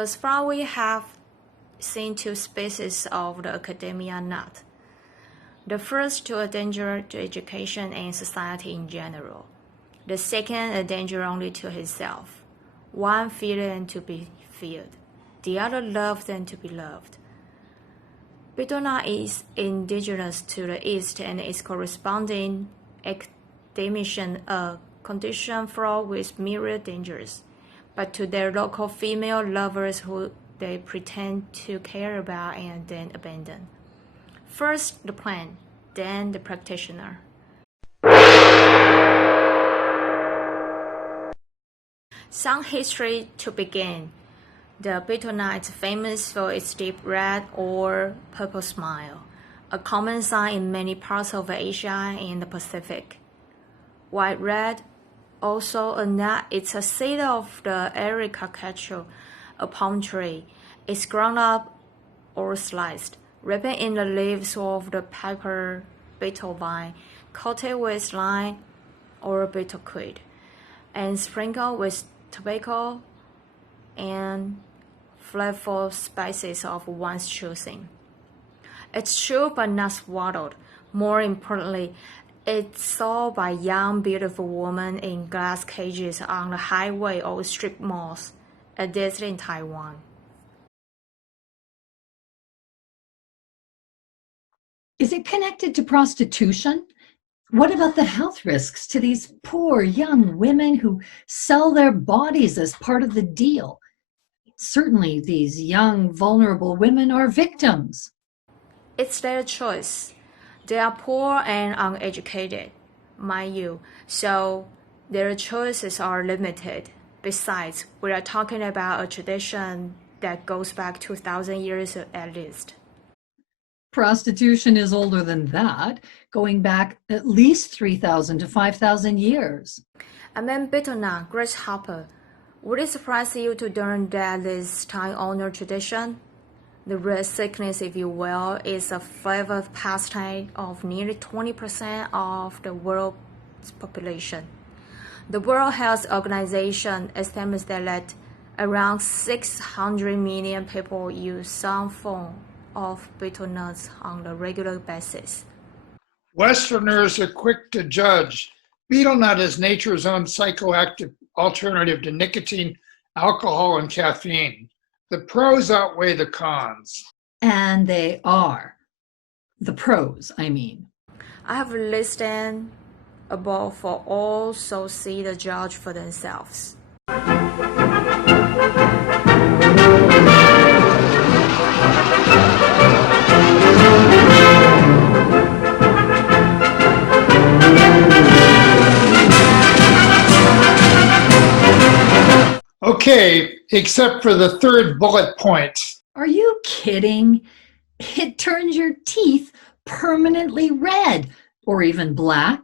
Thus far, we have seen two species of the academia nut. The first to a danger to education and society in general. The second a danger only to himself. One feared and to be feared. The other loved and to be loved. Betelnut is indigenous to the East and its corresponding academician a condition fraught with myriad dangers, but to their local female lovers who they pretend to care about and then abandon. First the plant, then the practitioner. Some history to begin. The betelnut is famous for its deep red or purple smile, a common sign in many parts of Asia and the Pacific. White red, also a nut, it's a seed of the Ericaceae, a palm tree. It's ground up or sliced, wrapped in the leaves of the piper betel vine, coated with lime or betel quid, and sprinkled with tobacco and flavorful spices of one's choosing. It's chewed but not swallowed. More importantly, it's sold by young, beautiful women in glass cages on the highway or strip malls, as this in Taiwan. Is it connected to prostitution? What about the health risks to these poor young women who sell their bodies as part of the deal? Certainly, these young, vulnerable women are victims. It's their choice. They are poor and uneducated, mind you, so their choices are limited. Besides, we are talking about a tradition that goes back 2,000 years at least. Prostitution is older than that, going back at least 3,000 to 5,000 years. I mean, betelnut, grasshopper. Would it surprise you to learn that this time-honored tradition, the red sickness, if you will, is a favorite pastime of nearly 20% of the world's population? The World Health Organization estimates that around 600 million people use some form of betel nuts on a regular basis. Westerners are quick to judge. Betel nut is nature's own psychoactive alternative to nicotine, alcohol, and caffeine. The pros outweigh the cons. And they are. The pros, I mean. I have listed above for all, so see the judge for themselves. Okay, except for the third bullet point. Are you kidding? It turns your teeth permanently red or even black.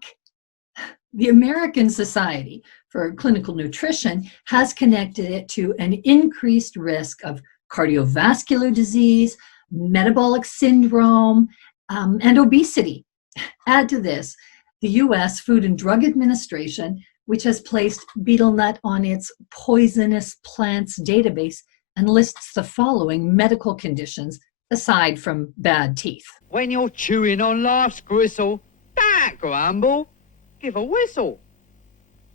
The American Society for Clinical Nutrition has connected it to an increased risk of cardiovascular disease, metabolic syndrome, and obesity. Add to this, the U.S. Food and Drug Administration, which has placed betel nut on its poisonous plants database and lists the following medical conditions aside from bad teeth. When you're chewing on life's gristle, don't grumble, give a whistle.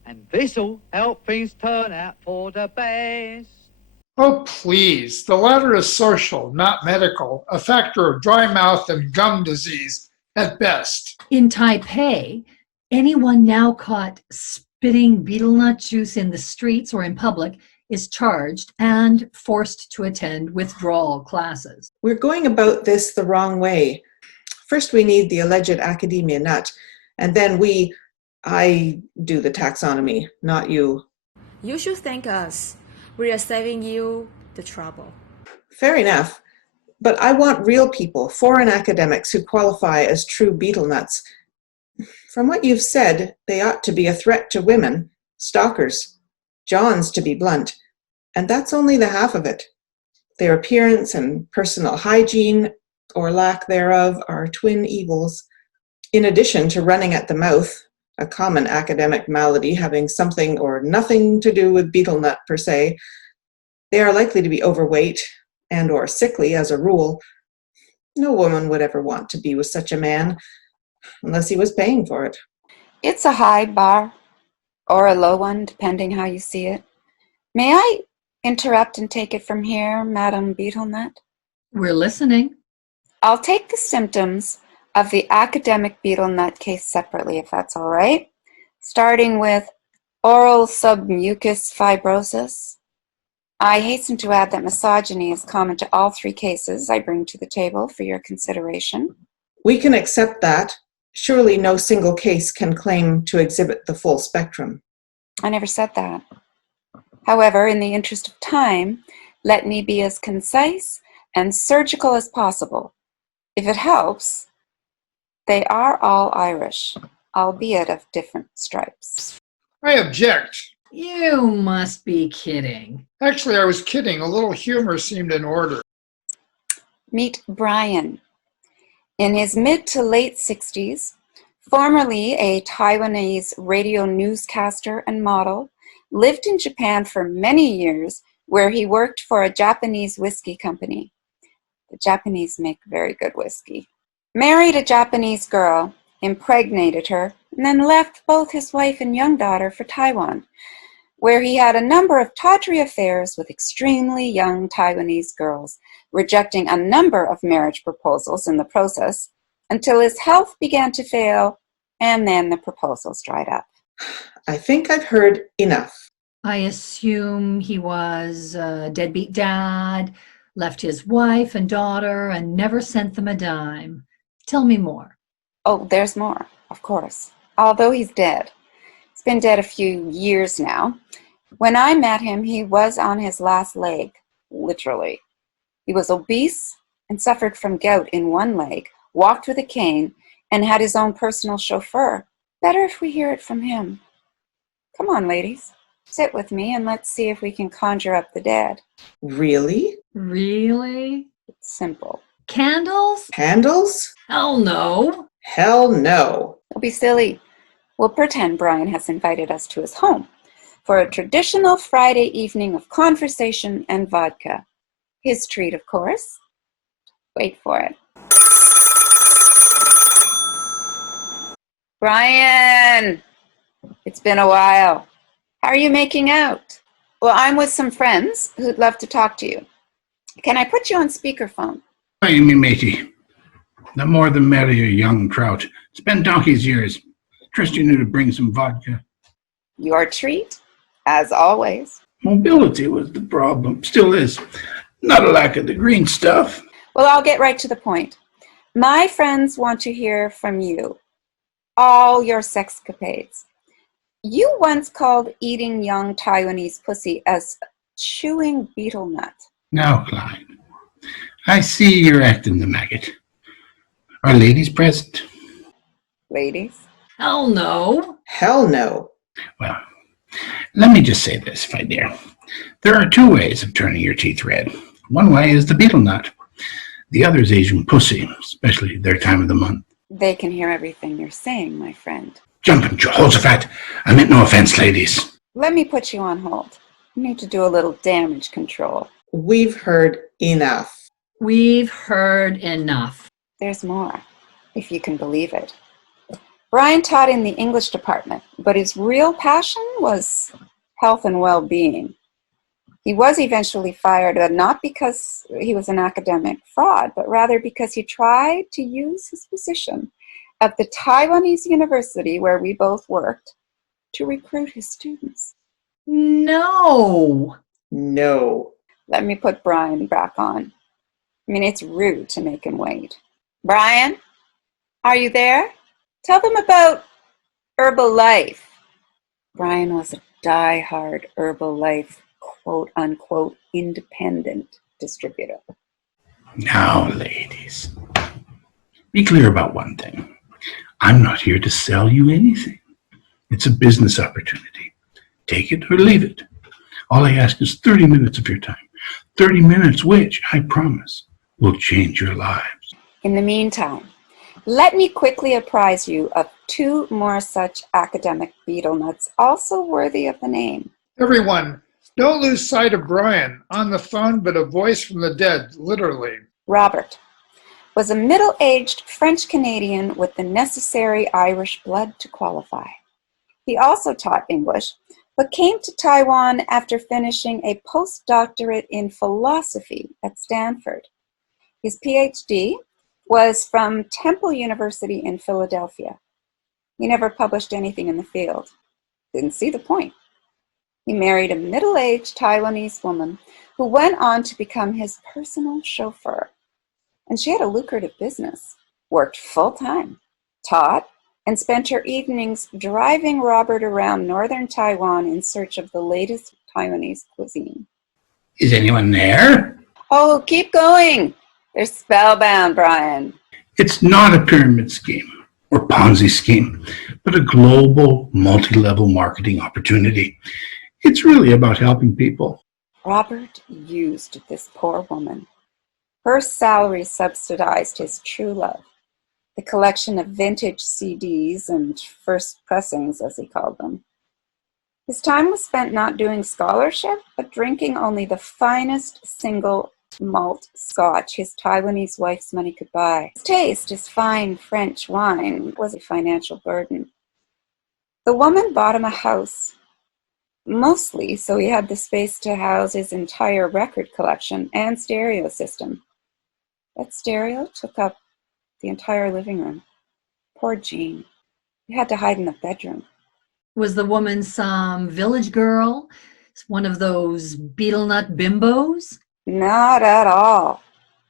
And this'll help things turn out for the best. Oh, please. The latter is social, not medical, a factor of dry mouth and gum disease at best. In Taipei, anyone now caught spitting betel nut juice in the streets or in public is charged and forced to attend withdrawal classes. We're going about this the wrong way. First, we need the alleged academia nut, and then I do the taxonomy, not you. You should thank us. We are saving you the trouble. Fair enough, but I want real people, foreign academics who qualify as true betel nuts. From what you've said, they ought to be a threat to women, stalkers, Johns to be blunt, and that's only the half of it. Their appearance and personal hygiene, or lack thereof, are twin evils. In addition to running at the mouth, a common academic malady having something or nothing to do with betel nut per se, They are likely to be overweight and or sickly as a rule. No woman would ever want to be with such a man unless he was paying for it. It's a high bar, or a low one, depending how you see it. May I interrupt and take it from here, Madam Betelnut? We're listening. I'll take the symptoms of the academic Betelnut case separately, if that's all right, starting with oral submucous fibrosis. I hasten to add that misogyny is common to all three cases I bring to the table for your consideration. We can accept that. Surely no single case can claim to exhibit the full spectrum. I never said that. However, in the interest of time, let me be as concise and surgical as possible. If it helps, they are all Irish, albeit of different stripes. I object. You must be kidding. Actually, I was kidding. A little humor seemed in order. Meet Brian. In his mid to late 60s, formerly a Taiwanese radio newscaster and model, lived in Japan for many years, where he worked for a Japanese whiskey company. The Japanese make very good whiskey. Married a Japanese girl, impregnated her, and then left both his wife and young daughter for Taiwan, where he had a number of tawdry affairs with extremely young Taiwanese girls, rejecting a number of marriage proposals in the process until his health began to fail, and then the proposals dried up. I think I've heard enough. I assume he was a deadbeat dad, left his wife and daughter, and never sent them a dime. Tell me more. Oh, there's more, of course. Although he's dead. He's been dead a few years now. When I met him, he was on his last leg, literally. He was obese and suffered from gout in one leg, walked with a cane, and had his own personal chauffeur. Better if we hear it from him. Come on, ladies. Sit with me and let's see if we can conjure up the dead. Really? Really? It's simple. Candles? Candles? Hell no. Hell no. Don't be silly. We'll pretend Brian has invited us to his home for a traditional Friday evening of conversation and vodka. His treat, of course. Wait for it. Brian! It's been a while. How are you making out? Well, I'm with some friends who'd love to talk to you. Can I put you on speakerphone? Hi, me matey. The more the merrier, young trout. It's been donkey's years. Trust you knew to bring some vodka. Your treat, as always. Mobility was the problem. Still is. Not a lack of the green stuff. Well, I'll get right to the point. My friends want to hear from you. All your sexcapades. You once called eating young Taiwanese pussy as chewing betel nut. Now, Clyde, I see you're acting the maggot. Are ladies present? Ladies? Hell no. Hell no. Well, let me just say this, if I dare. There are two ways of turning your teeth red. One way is the betel nut. The other is Asian pussy, especially their time of the month. They can hear everything you're saying, my friend. Jumping Jehoshaphat. I meant no offense, ladies. Let me put you on hold. You need to do a little damage control. We've heard enough. We've heard enough. There's more, if you can believe it. Brian taught in the English department, but his real passion was health and well-being. He was eventually fired, but not because he was an academic fraud, but rather because he tried to use his position at the Taiwanese university where we both worked to recruit his students. No. No. Let me put Brian back on. I mean, it's rude to make him wait. Brian, are you there? Tell them about Herbalife. Brian was a die-hard Herbalife, quote-unquote, independent distributor. Now, ladies, be clear about one thing. I'm not here to sell you anything. It's a business opportunity. Take it or leave it. All I ask is 30 minutes of your time. 30 minutes, which, I promise, will change your lives. In the meantime, let me quickly apprise you of two more such academic betel nuts, also worthy of the name. Everyone, Don't lose sight of Brian, on the phone, but a voice from the dead, literally. Robert was a middle-aged French-Canadian with the necessary Irish blood to qualify. He also taught English, but came to Taiwan after finishing a postdoctorate in philosophy at Stanford. His PhD was from Temple University in Philadelphia. He never published anything in the field. Didn't see the point. He married a middle-aged Taiwanese woman who went on to become his personal chauffeur. And she had a lucrative business, worked full-time, taught, and spent her evenings driving Robert around northern Taiwan in search of the latest Taiwanese cuisine. Is anyone there? Oh, keep going. They're spellbound, Brian. It's not a pyramid scheme or Ponzi scheme, but a global, multi-level marketing opportunity. It's really about helping people. Robert used this poor woman. Her salary subsidized his true love, the collection of vintage CDs and first pressings, as he called them. His time was spent not doing scholarship, but drinking only the finest single malt scotch his Taiwanese wife's money could buy. His taste, as fine French wine, was a financial burden. The woman bought him a house, mostly so he had the space to house his entire record collection and stereo system. That stereo took up the entire living room. Poor Jean. He had to hide in the bedroom. Was the woman some village girl? One of those betel-nut bimbos? Not at all.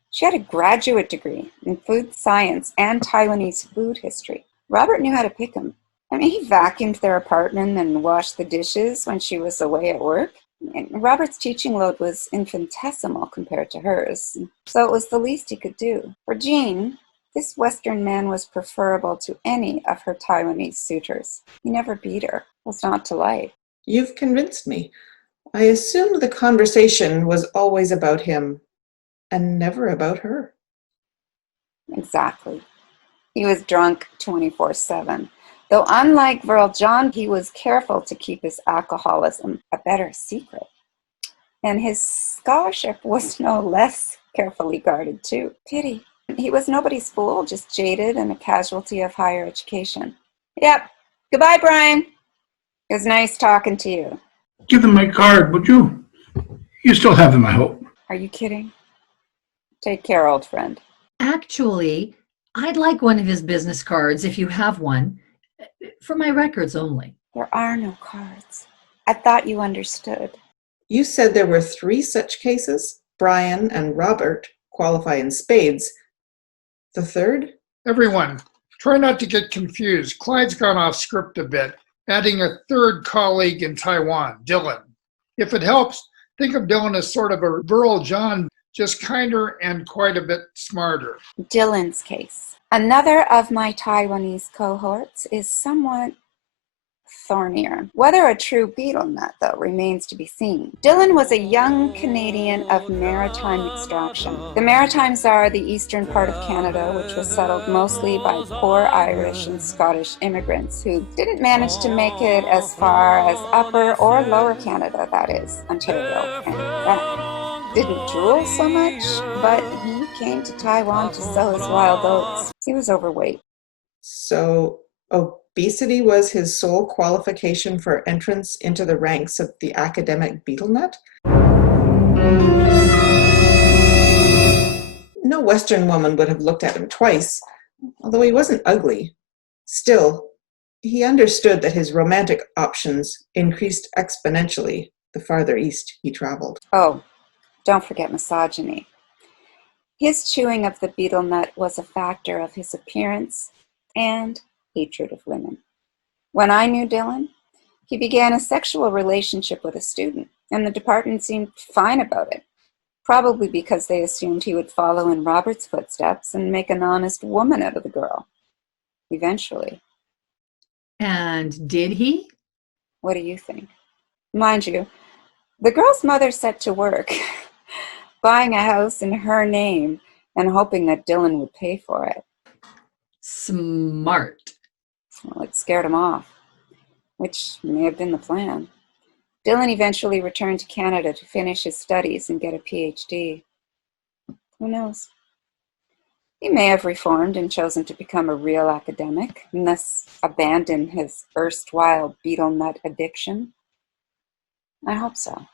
She had a graduate degree in food science and Taiwanese food history. Robert knew how to pick 'em. I mean, he vacuumed their apartment and washed the dishes when she was away at work. And Robert's teaching load was infinitesimal compared to hers, so it was the least he could do. For Jean, this Western man was preferable to any of her Taiwanese suitors. He never beat her. Was not to like. You've convinced me. I assumed the conversation was always about him and never about her. Exactly. He was drunk 24/7. Though unlike Virl John, he was careful to keep his alcoholism a better secret. And his scholarship was no less carefully guarded too. Pity. He was nobody's fool, just jaded and a casualty of higher education. Yep. Goodbye, Brian. It was nice talking to you. Give them my card, would you? You still have them, I hope. Are you kidding? Take care, old friend. Actually, I'd like one of his business cards if you have one, for my records only. There are no cards. I thought you understood. You said there were 3 such cases. Brian and Robert qualify in spades. The third? Everyone, try not to get confused. Clyde's gone off script a bit, adding a third colleague in Taiwan, Dylan. If it helps, think of Dylan as sort of a Virl John, just kinder and quite a bit smarter. Dylan's case. Another of my Taiwanese cohorts is somewhat thornier. Whether a true betel nut, though, remains to be seen. Dylan was a young Canadian of maritime extraction. The Maritimes are the eastern part of Canada, which was settled mostly by poor Irish and Scottish immigrants who didn't manage to make it as far as upper or lower Canada, that is, Ontario and Quebec. Didn't drool so much, but he came to Taiwan to sell his wild oats. He was overweight. So obesity was his sole qualification for entrance into the ranks of the academic betel nut? No Western woman would have looked at him twice, although he wasn't ugly. Still, he understood that his romantic options increased exponentially the farther east he traveled. Oh, don't forget misogyny. His chewing of the betel nut was a factor of his appearance and hatred of women. When I knew Dylan, he began a sexual relationship with a student, and the department seemed fine about it, probably because they assumed he would follow in Robert's footsteps and make an honest woman out of the girl. Eventually. And did he? What do you think? Mind you, the girl's mother set to work, buying a house in her name and hoping that Dylan would pay for it. Smart. Well, it scared him off, which may have been the plan. Dylan eventually returned to Canada to finish his studies and get a PhD. Who knows? He may have reformed and chosen to become a real academic and thus abandon his erstwhile betel nut addiction. I hope so.